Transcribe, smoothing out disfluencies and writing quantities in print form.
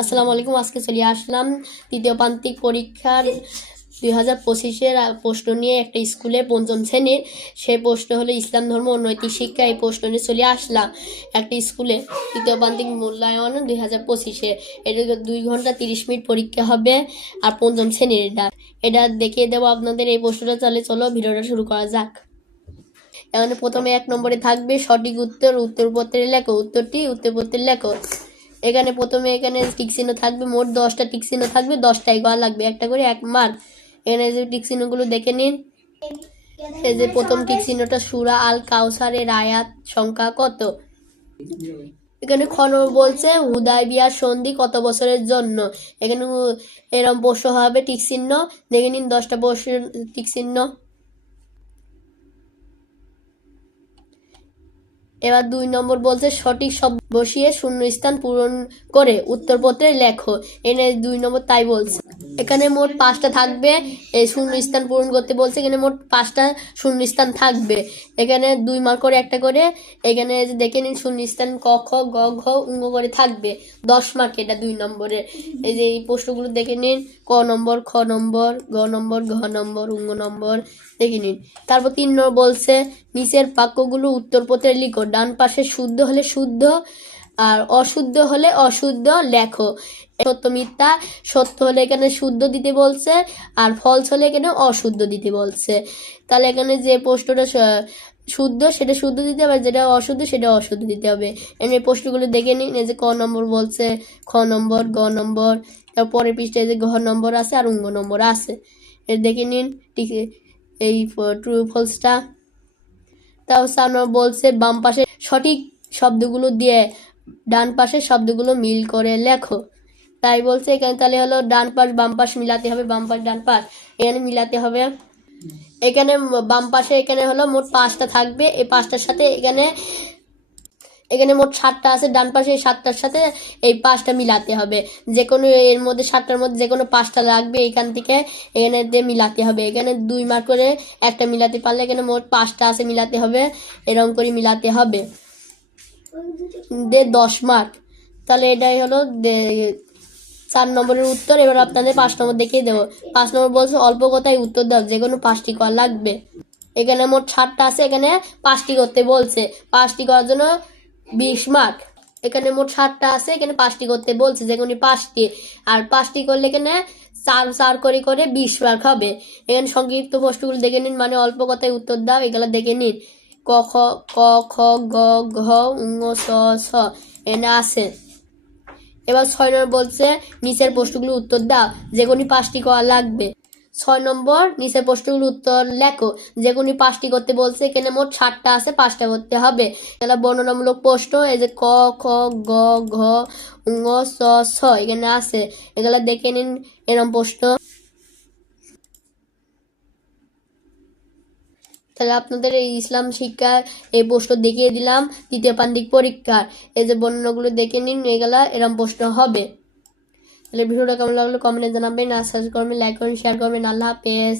আসসালামু আলাইকুম। আজকে চলে আসলাম তৃতীয় প্রান্তিক পরীক্ষার 2025-এর প্রশ্ন নিয়ে একটা স্কুলে পঞ্চম শ্রেণীর। সেই প্রশ্ন হলো ইসলাম ধর্ম ও নৈতিক শিক্ষা। এই প্রশ্ন নিয়ে চলে আসলাম একটা স্কুলে তৃতীয় প্রান্তিক মূল্যায়ন 2025-এ। এটা 2 ঘন্টা 30 মিনিট পরীক্ষা হবে আর পঞ্চম শ্রেণীর এটা দেখিয়ে দেবো আপনাদের এই প্রশ্নটা। তাহলে চলো ভিডিওটা শুরু করা যাক। এখানে প্রথমে 1 নম্বরে থাকবে সঠিক উত্তর, উত্তরপত্রে লেখো। উত্তরটি উত্তরপত্রে লেখো। এখানে প্রথমে এখানে টিক চিহ্ন থাকবে, মোট 10টা টিক চিহ্ন থাকবে, 10টাই করা লাগবে, একটা করে 1 মার্ক। এখানে যে টিক চিহ্নগুলো দেখে নিন। এই যে প্রথম টিক চিহ্নটা সূরা আল কাউসারের আয়াত সংখ্যা কত। এখানে খ নম্বর বলছে হুদায়বিয়ার সন্ধি কত বছরের জন্য। এখানে এরকম প্রশ্ন হবে টিক চিহ্ন দেখে নিন, 10টা প্রশ্ন টিক চিহ্ন। এবার 2 নম্বর বলছে সঠিক শব্দ বসিয়ে শূন্যস্থান পূরণ করে উত্তরপত্রে লেখো। এখানে 2 নম্বর তাই বলছে। এখানে মোট 5টা থাকবে, এই শূন্যস্থান পূরণ করতে বলছে। এখানে মোট 5টা শূন্যস্থান থাকবে। এখানে 2 মার্ক করে একটা করে। এখানে দেখে নিন শূন্যস্থান ক খ গ ঘ উঙ্গ করে থাকবে, 10 মার্ক এটা 2 নম্বরে। এই যে এই প্রশ্নগুলো দেখে নিন, ক নম্বর, খ নম্বর, গ নম্বর, ঘ নম্বর, উঙ্গ নম্বর দেখে নিন। তারপর 3 নম্বর বলছে নিচের বাক্যগুলো উত্তরপত্রে লিখো। ডান পাশে শুদ্ধ হলে শুদ্ধ আর অশুদ্ধ হলে অশুদ্ধ লেখো। সত্য মিথ্যা, সত্য হলে এখানে শুদ্ধ দিতে বলছে আর ফলস হলে এখানে অশুদ্ধ দিতে বলছে। তাহলে এখানে যে প্রশ্নটা শুদ্ধ সেটা শুদ্ধ দিতে হবে, যেটা অশুদ্ধ সেটা অশুদ্ধ দিতে হবে। এখানে প্রশ্নগুলো দেখে নিন। এই যে ক নম্বর বলছে, খ নম্বর, গ নম্বর, তারপরে পৃষ্ঠায় যে ঘ নম্বর আছে আর উঙ্গ নম্বর আছে, এটা দেখে নিন। ঠিক এই ট্রু ফলসটা। তাও সামনে বলছে বাম পাশে সঠিক শব্দগুলো দিয়ে ডান পাশের শব্দগুলো মিল করে লেখো। তাই বলছে এখানে তাহলে হলো ডান পাশ বাম পাশ মিলাতে হবে, বাম পাশ ডান পাশ এখানে মিলাতে হবে। এখানে বাম পাশে এখানে হলো মোট 5টা থাকবে, এই 5টার সাথে এখানে মোট 7টা আছে, ডান পাশে এই 7টার সাথে এই 5টা মিলাতে হবে। যে কোনো এর মধ্যে 7টার মধ্যে যে কোনো 5টা লাগবে, এখান থেকে এখানে দিয়ে মিলাতে হবে। এখানে 2 মার্ক করে একটা মিলাতে পারলে এখানে মোট 5টা আছে, মিলাতে হবে, এরকম করে মিলাতে হবে, 10 মার্ক। তাহলে এটাই হলো 4 নম্বরের উত্তর। এবার আপনাদের 5 নম্বর দেখিয়ে দেবো। 5 নম্বর বলছে অল্প কথায় উত্তর দাও, যে কোনো 5টি করা লাগবে। এখানে মোট 7টা আছে, এখানে 5টি করতে বলছে, 5টি করার জন্য 20 মার্ক। এখানে মোট 7টা আছে, এখানে 5টি করতে বলছে, যে কোনো 5টি, আর 5টি করলে এখানে 4 করে করে 20 মার্ক হবে। এখানে সংক্ষিপ্ত প্রশ্নগুলো দেখে নিন, মানে অল্প কথায় উত্তর দাও, এগুলো দেখে নিন। ক খ গ ঘ উঙ্গ স ছ এখানে আছে। এবার 6 নম্বর বলছে নিচের প্রশ্নগুলো উত্তর দাও, যে কোনো 5টি করা লাগবে। 6 নম্বর নিচের প্রশ্নগুলো উত্তর লেখো, যে কোনো 5টি করতে বলছে। এখানে মোট 7টা আছে, 5টা করতে হবে। এগুলা বর্ণনামূলক প্রশ্ন, এই যে ক খ গ ঘ উঙ্গ স ছ এখানে আছে, এগুলা দেখে নিন। এরকম প্রশ্ন। তাহলে আপনাদের এই ইসলাম শিক্ষার এই প্রশ্ন দেখিয়ে দিলাম তৃতীয় প্রান্তিক পরীক্ষার। এই যে বর্ণনাগুলো দেখে নিন, এগুলা এরকম প্রশ্ন হবে। তাহলে ভিডিওটা কেমন লাগলো কমেন্টে জানাবেন, আর সাবস্ক্রাইব করবেন, লাইক করবেন, শেয়ার করবেন। আল্লাহ হাফেজ।